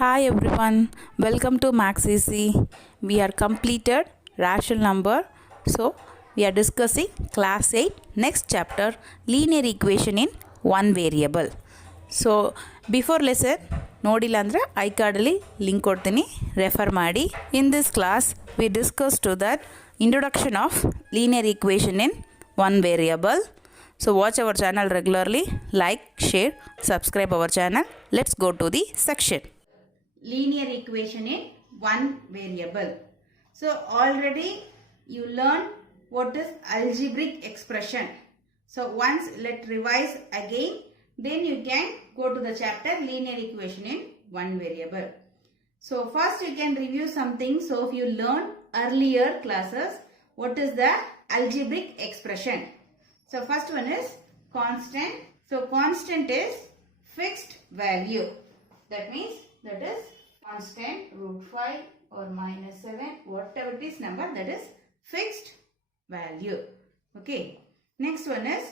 Hi everyone, welcome to Max Easy. We are completed rational number. So we are discussing class 8 next chapter linear equation in one variable. So before lesson ನೋಡಿಲ್ಲ ಅಂದರೆ I ಕಾರ್ಡಲ್ಲಿ link ಕೊಡ್ತೀನಿ, refer ಮಾಡಿ. In this class we discuss to that introduction of linear equation in one variable. So watch our channel regularly, like, share, subscribe our channel. Let's go to the section. Linear equation in one variable. So already you learned what is algebraic expression. So once let's revise again, then you can go to the chapter linear equation in one variable. So first you can review something. So if you learned earlier classes, what is the algebraic expression? So first one is constant. So constant is fixed value. That means that is constant root 5 or minus 7, whatever this number, that is fixed value. Okay. Next one is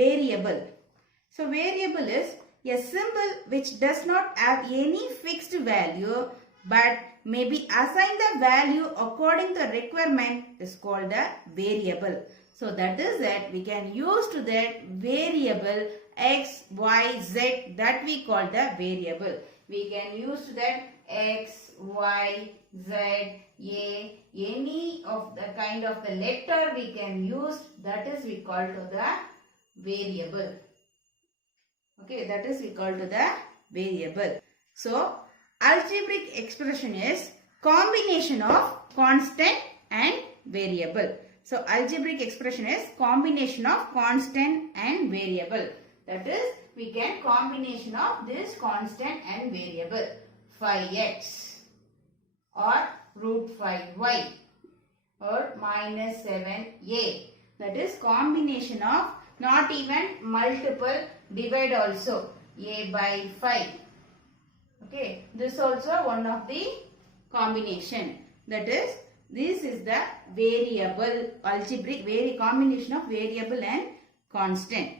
variable. So variable is a symbol which does not have any fixed value but may be assigned the value according to the requirement is called a variable. So that is that we can use to that variable x, y, z, that we call the variable. We can use to that x, y, z, a, any of the kind of the letter we can use, that is we call to the variable. Okay, that is we call to the variable. So algebraic expression is combination of constant and variable. So algebraic expression is combination of constant and variable. That is we can combination of this constant and variable. 5x or root 5y or minus 7a. That is combination of, not even multiple, divide also, a by 5. Okay, this also one of the combination. That is, this is the variable, algebraic combination of variable and constant.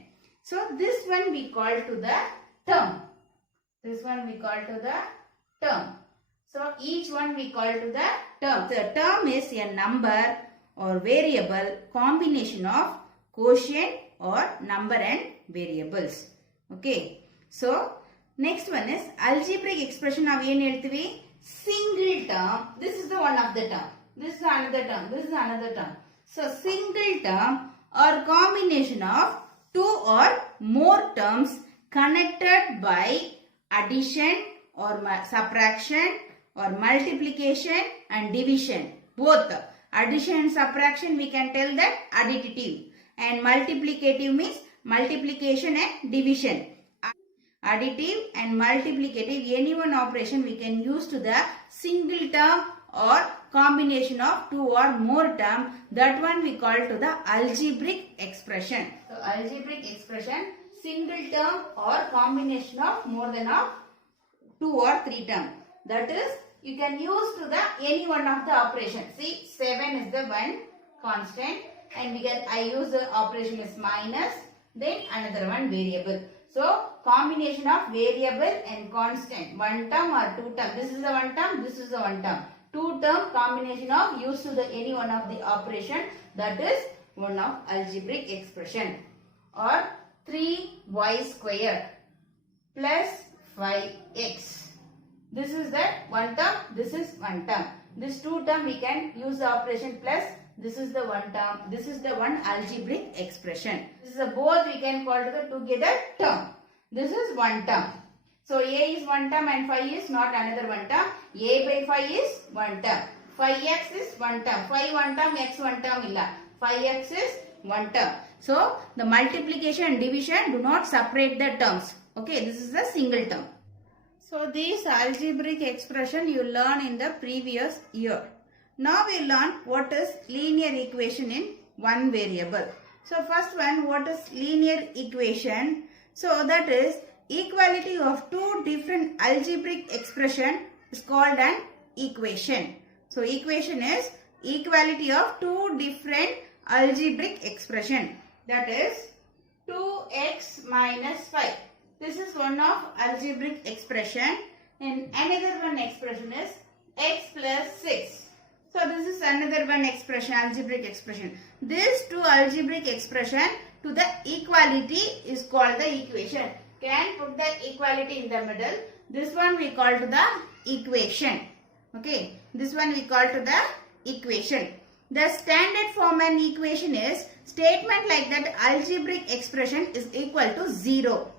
So this one we call to the term. This one we call to the term. So each one we call to the term. The term is a number or variable combination of quotient or number and variables. Okay. So next one is algebraic expression. Now ಏನು ಹೇಳ್ತೀವಿ? Single term. This is the one of the term. This is another term. This is another term. So single term or combination of two or more terms connected by addition or subtraction or multiplication and division. Both addition and subtraction we can tell that additive, and multiplicative means multiplication and division. Additive and multiplicative, any one operation we can use to the single term or combination of two or more term. That one we call to the algebraic expression. So algebraic expression, single term or combination of more than of two or three term. That is you can use to the any one of the operation. See, 7 is the one constant, and we can I use the operation is minus, then another one variable. So combination of variable and constant, one term or two term. This is the one term, this is the one term. Two term combination of use to the any one of the operation, that is one of algebraic expression. Or 3y square plus 5x. This is the one term, this is one term. This two term we can use the operation plus, this is the one term, this is the one algebraic expression. This is the both we can call together term. This is one term. So a is one term and 5 is not another one term. A by 5 is one term. 5x is one term. 5 one term, x one term illa. 5x is one term. So the multiplication and division do not separate the terms. Okay, this is a single term. So this algebraic expression you learn in the previous year. Now we learn what is linear equation in one variable. So first one, what is linear equation? So that is equality of two different algebraic expression is called an equation. So equation is equality of two different algebraic expression. That is 2x minus 5. This is one of algebraic expression. And another one expression is x plus 6. So this is another one expression, algebraic expression. These two algebraic expression to the equality is called the equation. Can put the equality in the middle. This one we call to the equation. Okay, this one we call to the equation. The standard form and equation is statement like that algebraic expression is equal to 0.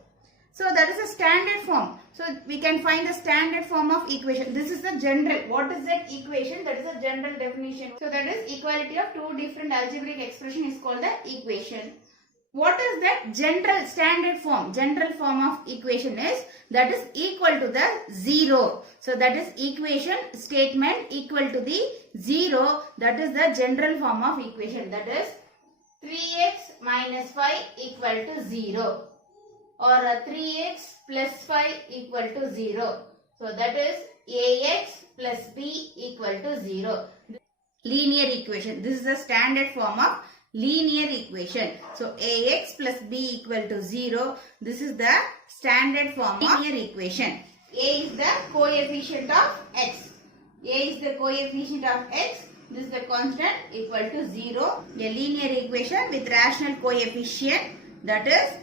So that is a standard form. So we can find the standard form of equation. This is the general. What is that equation? That is a general definition. So that is equality of two different algebraic expression is called the equation. What is that general standard form? General form of equation is that is equal to the 0. So that is equation statement equal to the 0. That is the general form of equation. That is 3x minus 5 equal to 0. Or 3x plus 5 equal to 0. So that is ax plus b equal to 0. Linear equation. This is the standard form of linear equation. So ax plus b equal to 0. This is the standard form of linear equation. A is the coefficient of x. A is the coefficient of x. This is the constant equal to 0. A linear equation with rational coefficient, that is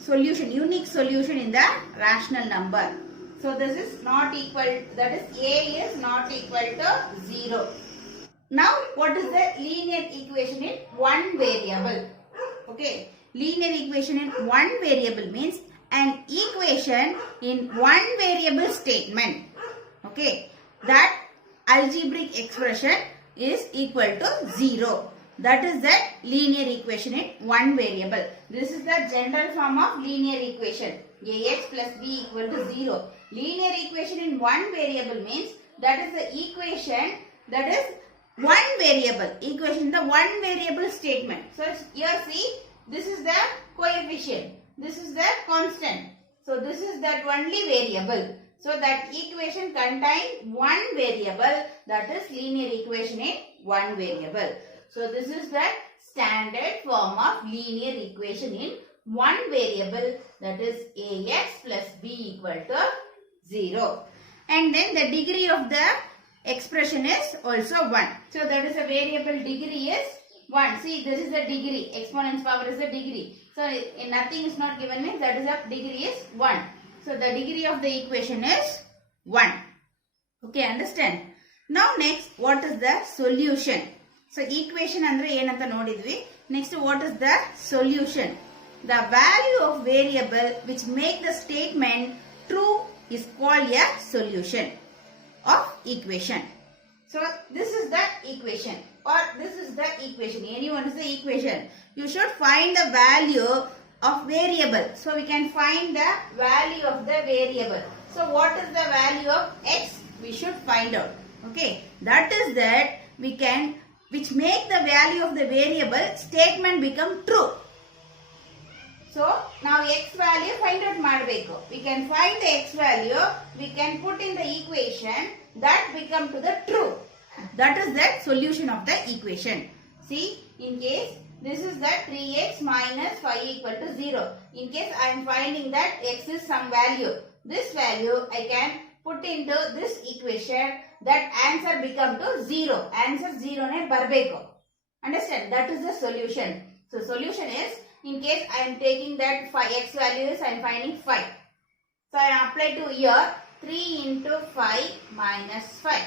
solution, unique solution in the rational number. So this is not equal, that is A is not equal to 0. Now what is the linear equation in one variable? Okay, linear equation in one variable means an equation in one variable statement. Okay, that algebraic expression is equal to 0. That is the linear equation in one variable. This is the general form of linear equation. Ax plus b equal to 0. Linear equation in one variable means that is the equation that is one variable. Equation in the one variable statement. So here see, this is the coefficient. This is the constant. So this is that only variable. So that equation contains one variable, that is linear equation in one variable. So this is the standard form of linear equation in one variable, that is ax plus b equal to 0. And then the degree of the expression is also 1. So that is a variable degree is 1. See, this is the degree. Exponent's power is the degree. So nothing is not given means that is a degree is 1. So the degree of the equation is 1. Okay, understand? Now next, what is the solution? So equation andre ಏನಂತ ನೋಡಿದ್ವಿ. Next, what is the solution? The value of variable which make the statement true is called a solution of equation. So this is the equation, or this is the equation. Anyone is the equation. You should find the value of variable. So we can find the value of the variable. So what is the value of x? We should find out. Okay, that is that we can, which make the value of the variable statement become true. So now x value find out ಮಾಡಬೇಕು. We can find the x value, we can put in the equation, that become to the true. That is the solution of the equation. See, in case this is that 3x minus 5 equal to 0. In case I am finding that x is some value, this value I can put into this equation, that answer become to 0. Answer 0 ne ಬರಬೇಕು. Understand? That is the solution. So solution is, in case I am taking that x value is I am finding 5. So I apply to here 3 into 5 minus 5.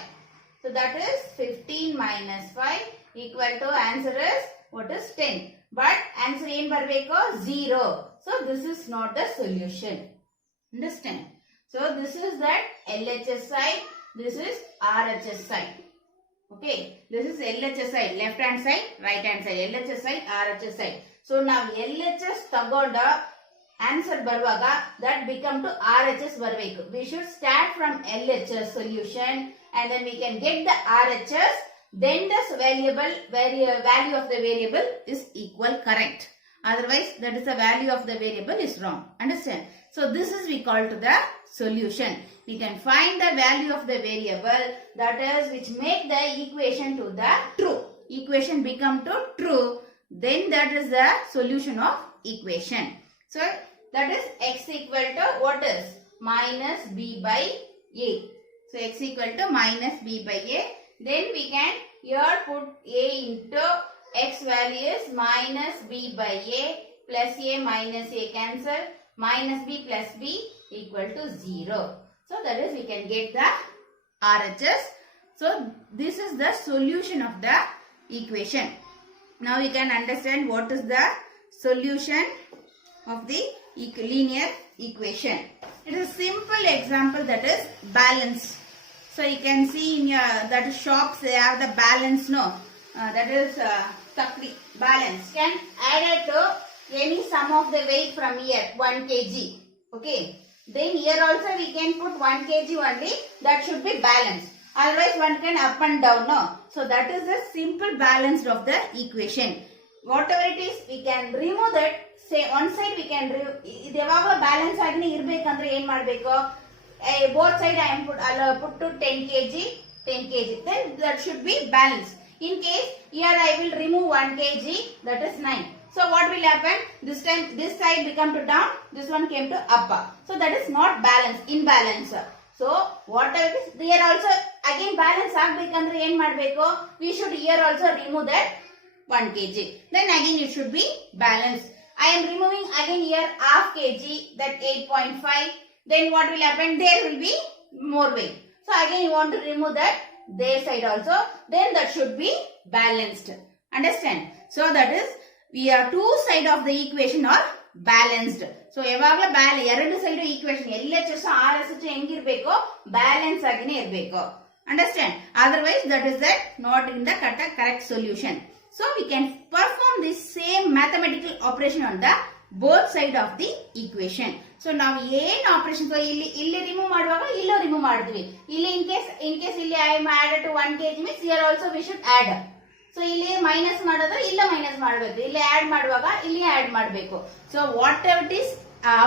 So that is 15 minus 5 equal to answer is what is 10. But answer ಏನು ಬರಬೇಕು? 0. So this is not the solution. Understand? So this is that LHS side. This is RHS side. Okay. This is LHS side. Left hand side, right hand side. LHS side, RHS side. So now LHS ತಗೊಂಡ answer ಬರುವಾಗ that become to RHS ಬರಬೇಕು. We should start from LHS solution and then we can get the RHS. Then the value of the variable is equal correct. Otherwise, that is the value of the variable is wrong. Understand? So this is we call to the solution. We can find the value of the variable, that is which make the equation to the true. Equation become to true. Then that is the solution of equation. So that is x equal to what is? Minus b by a. So x equal to minus b by a. Then we can here put a into x value is minus b by a plus a minus a cancel, minus b plus b equal to 0. So that is we can get the RHS. So this is the solution of the equation. Now you can understand what is the solution of the linear equation. It is a simple example, that is balance. So you can see in your that shops they have the balance, no, that is takri balance. Can add it to any sum of the weight from here 1 kg. Okay. Then here also we can put 1 kg only. That should be balanced. Otherwise one can up and down, no. So that is the simple balance of the equation. Whatever it is, we can remove that. Say one side we can ಇದೆವಾಗ balance ಆಗನೇ ಇರಬೇಕಂದ್ರೆ ಏನು ಮಾಡಬೇಕು? Both side I am put to 10 kg, 10 kg. Then that should be balanced. In case here I will remove 1 kg, that is 9. So what will happen? This time this side become to down, this one came to up. So that is not balanced, imbalance. So whatever it is, here also again balance ಆಗಬೇಕಂದ್ರೆ ಏನು ಮಾಡಬೇಕು? We should here also remove that 1 kg. Then again it should be balanced. I am removing again here half kg, that 8.5. Then what will happen? There will be more weight. So again you want to remove that their side also. Then that should be balanced. Understand? So that is we are two side of the equation are balanced. So ಯಾವಾಗಲೂ ಎರಡು side equation LHS RHS ಹೆಂಗಿರಬೇಕು? Balance ಆಗಿನೇ ಇರಬೇಕು. Understand? Otherwise that is that not in the correct solution. So we can perform this same mathematical operation on the both side of the equation. So now ಏನು operation ಇಲ್ಲಿ remove ಮಾಡುವಾಗ ಇಲ್ಲೂ remove ಮಾಡಿದ್ವಿ. ಇಲ್ಲಿ in case ಇಲ್ಲಿ I am added to 1 kg means here also we should add. So ಇಲ್ಲಿ minus ಮಾಡಿದ್ರೆ ಇಲ್ಲ ಮೈನಸ್ ಮಾಡಬೇಕು, ಇಲ್ಲಿ ಆಡ್ ಮಾಡುವಾಗ ಇಲ್ಲಿ ಆಡ್ ಮಾಡಬೇಕು. So whatever it is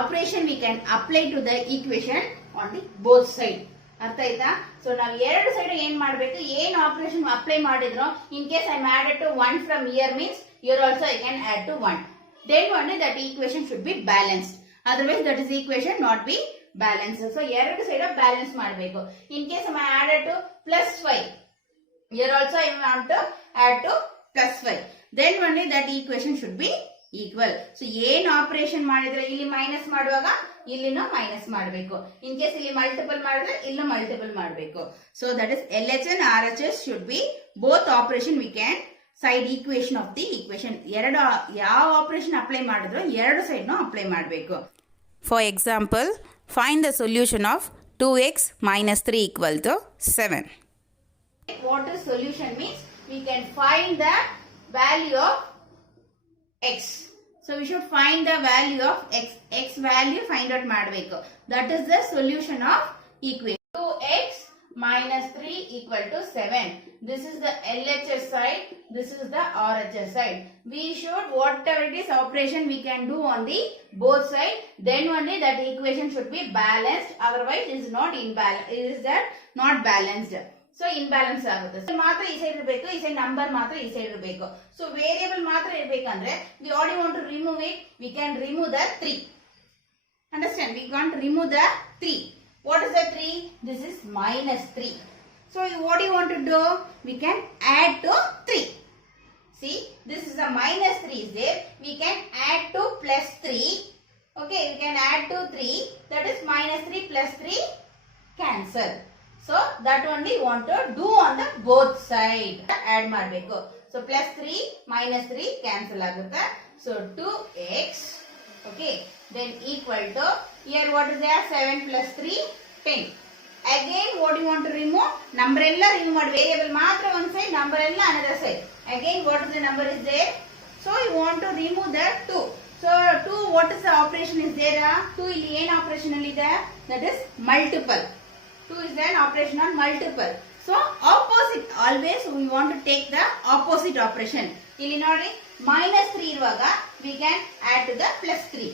operation we can apply to the equation on the both side. ಅರ್ಥ ಆಯ್ತಾ? ಸೊ ನಾವು ಎರಡು ಸೈಡ್ ಏನ್ ಮಾಡಬೇಕು, ಏನು ಆಪರೇಷನ್ ಅಪ್ಲೈ ಮಾಡಿದ್ರು in case I added to 1 from here means here also I can add to 1. Then only that equation should be balanced. Otherwise that is equation not be balanced. So ಎರಡು side balance ಮಾಡಬೇಕು. In case I added to +5, here also I want to add to +5. Then only that equation should be equal. So ಏನು operation ಮಾಡಿದ್ರೆ ಇಲ್ಲಿ minus ಮಾಡುವಾಗ ಇಲ್ಲಿನೂ minus ಮಾಡಬೇಕು. In case ಇಲ್ಲಿ multiple ಮಾಡಿದ್ರೆ ಇಲ್ಲೂ ಮಲ್ಟಿಪಲ್ ಮಾಡಬೇಕು. So that is LHS and RHS should be both operation we can side equation of the equation. ಎರಡು ಯಾವ ಆಪರೇಷನ್ ಅಪ್ಲೈ ಮಾಡಿದ್ರು ಎರಡು ಸೈಡ್ ನು ಅಪ್ಲೈ ಮಾಡಬೇಕು. For example, find the solution of 2x minus 3 equal to 7. What is solution means? We can find the value of x. So we should find the value of x. X value find out ಮಾಡಬೇಕು. That is the solution of equation. 2x minus 3 equal to 7. This is the LHS side. This is the RHS side. We should whatever it is operation we can do on the both side. Then only that equation should be balanced. Otherwise it is not imbalance. It is that not balanced. So imbalance ಆಗುತ್ತೆ. ಮಾತ್ರ ಈ side ಇರಬೇಕು, ಈ side number ಮಾತ್ರ ಈ side ಇರಬೇಕು. So variable ಮಾತ್ರ ಇರಬೇಕಂದ್ರೆ we already want to remove it. We can remove the 3. Understand? We want to remove the 3. What is the 3? This is -3. So what do you want to do? We can add to 3. See, this is a -3 is there. We can add to +3. Okay, we can add to 3. That is -3 plus 3 cancel. So that only want to do on the both side. Add ಮಾಡಬೇಕು. So +3 -3 cancel ಆಗುತ್ತೆ. So 2x. Okay. Then equal to here what is there? 7 plus 3 10. Again what do you want to remove? Number ಎಲ್ಲ remove ಮಾಡಿ. Variable ಮಾತ್ರ one side, number ಎಲ್ಲ another side. Again what is the number is there? So you want to remove the 2. So 2 what is the operation is there? 2 ಇಲ್ಲಿ ಏನು operation ಅಲ್ಲಿ ಇದೆ? That is multiple. 2 is an operation on multiple. So opposite, always we want to take the opposite operation. ಇಲ್ಲಿ ನೋಡಿ -3 ಇರುವಾಗ we can add to the +3.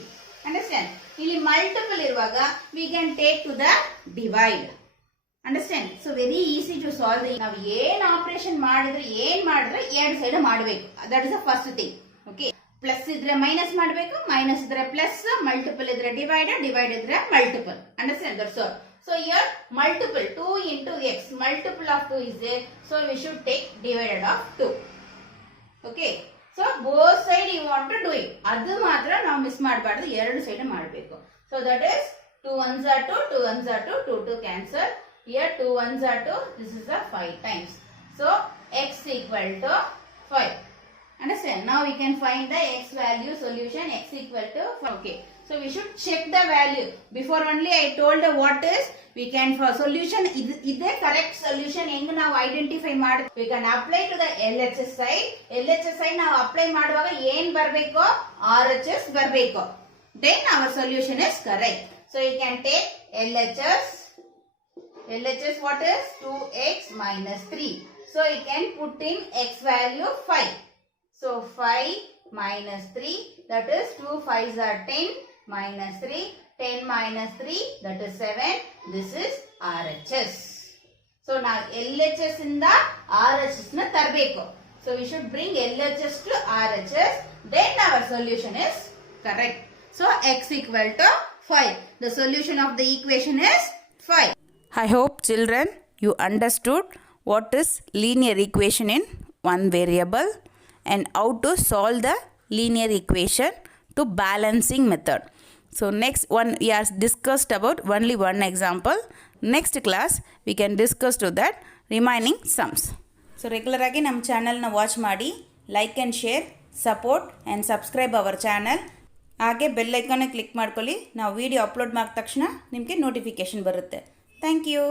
Understand? ಇಲ್ಲಿ multiple ಇರುವಾಗ we can take to the divide. Understand? So very easy to solve. ನಾವು ಏನು operation ಮಾಡಿದ್ರೆ ಎರಡು side ಮಾಡಬೇಕು. That is the first thing. Okay. Plus ಇದ್ರೆ ಮೈನಸ್ ಮಾಡಬೇಕು, ಮೈನಸ್ ಇದ್ರೆ ಪ್ಲಸ್, ಮಲ್ಟಿಪಲ್ ಇದ್ರೆ ಡಿವೈಡ್, ಡಿವೈಡ್ ಇದ್ರೆ multiple. Understand? That's all. So here multiple 2 into x, multiple of 2 is there. So we should take divided of 2. Okay. So both side you want to do it. Adu matra now miss madbadu, eradu side madbeku. So that is 2 ones are 2, 2 ones are 2, 2 to cancel. Here 2 ones are 2, this is the 5 times. So x equal to 5. Understand? Now we can find the x value solution, x equal to 5. Okay. So we should check the value. Before only I told what is, we can for solution, is the correct solution engu now identify maad. We can apply to the LHS side. LHS side now apply ಮಾಡುವಾಗ ಏನು ಬರಬೇಕು, RHS ಬರಬೇಕು. Then our solution is correct. So you can take LHS. LHS what is 2x minus 3. So you can put in x value 5. So 5 minus 3, that is 2 5s are 10 minus 3. 10 minus 3, that is 7. This is RHS. So now LHS in the RHS na tarbeko. So we should bring LHS to RHS. Then our solution is correct. So x equal to 5. The solution of the equation is 5. I hope children you understood what is linear equation in one variable and how to solve the linear equation to balancing method. So next one we are discussed about only one example. Next class we can discuss to that remaining sums. So regular agi nam channel na watch ಮಾಡಿ, like and share, support and subscribe our channel. ಹಾಗೆ bell icon click ಮಾಡ್ಕೊಳ್ಳಿ. ನಾವು video upload ಮಾಡಿದ ತಕ್ಷಣ ನಿಮಗೆ notification ಬರುತ್ತೆ. Thank you.